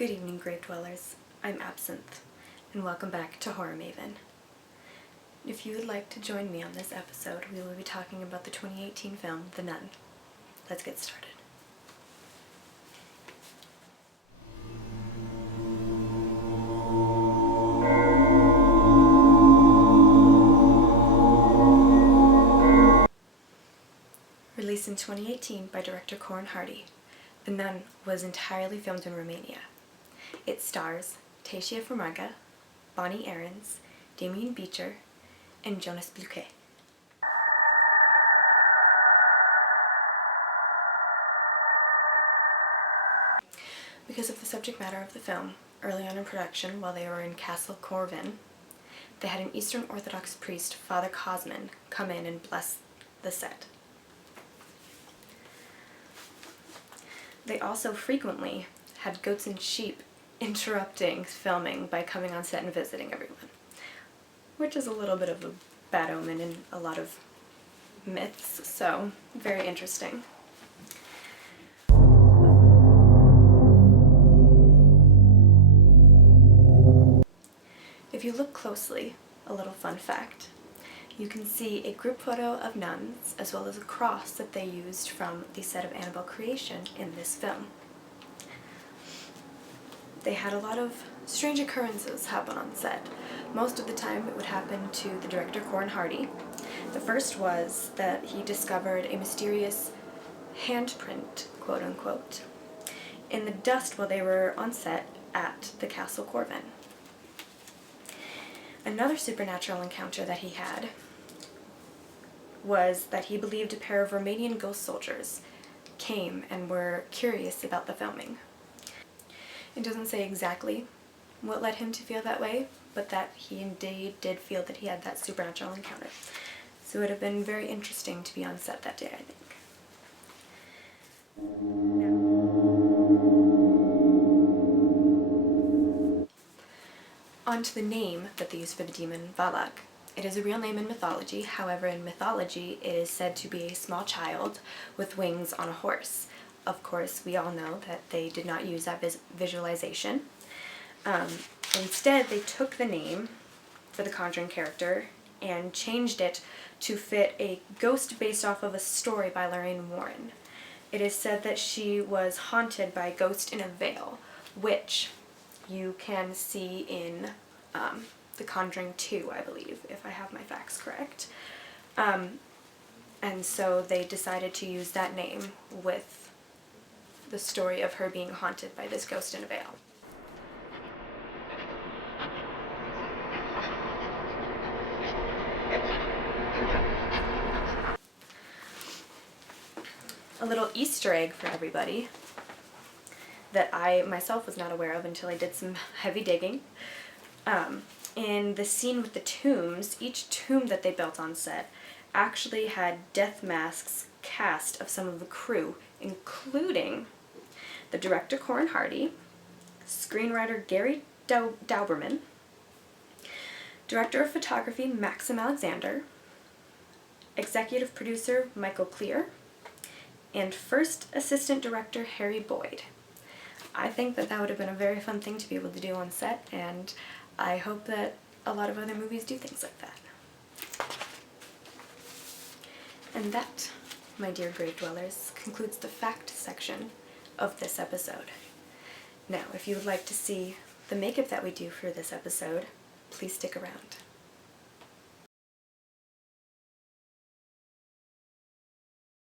Good evening, Gravedwellers. I'm Absinthe, and welcome back to Horror Maven. If you would like to join me on this episode, we will be talking about the 2018 film, The Nun. Let's get started. Released in 2018 by director Corin Hardy, The Nun was entirely filmed in Romania. It stars Tasia Farmiga, Bonnie Aarons, Damien Beecher, and Jonas Bluquet. Because of the subject matter of the film, early on in production, while they were in Castle Corvin, they had an Eastern Orthodox priest, Father Cosman, come in and bless the set. They also frequently had goats and sheep interrupting filming by coming on set and visiting everyone, which is a little bit of a bad omen in a lot of myths, so very interesting. If you look closely, a little fun fact, you can see a group photo of nuns as well as a cross that they used from the set of Annabelle Creation in this film. They had a lot of strange occurrences happen on set. Most of the time it would happen to the director Corin Hardy. The first was that he discovered a mysterious handprint, quote unquote, in the dust while they were on set at the Castle Corvin. Another supernatural encounter that he had was that he believed a pair of Romanian ghost soldiers came and were curious about the filming. It doesn't say exactly what led him to feel that way, but that he indeed did feel that he had that supernatural encounter. So it would have been very interesting to be on set that day, I think. On to the name that they used for the demon, Valak. It is a real name in mythology. However, in mythology, it is said to be a small child with wings on a horse. Of course, we all know that they did not use that visualization. Instead, they took the name for the Conjuring character and changed it to fit a ghost based off of a story by Lorraine Warren. It is said that she was haunted by a ghost in a veil, which you can see in The Conjuring 2, I believe, if I have my facts correct. And so they decided to use that name with the story of her being haunted by this ghost in a veil. A little Easter egg for everybody that I myself was not aware of until I did some heavy digging. In the scene with the tombs, each tomb that they built on set actually had death masks cast of some of the crew, including the director Corin Hardy, screenwriter Gary Dauberman, director of photography Maxim Alexander, executive producer Michael Clear, and first assistant director Harry Boyd. I think that would have been a very fun thing to be able to do on set, and I hope that a lot of other movies do things like that. And that, my dear Gravedwellers, concludes the fact section of this episode. Now, if you would like to see the makeup that we do for this episode, please stick around.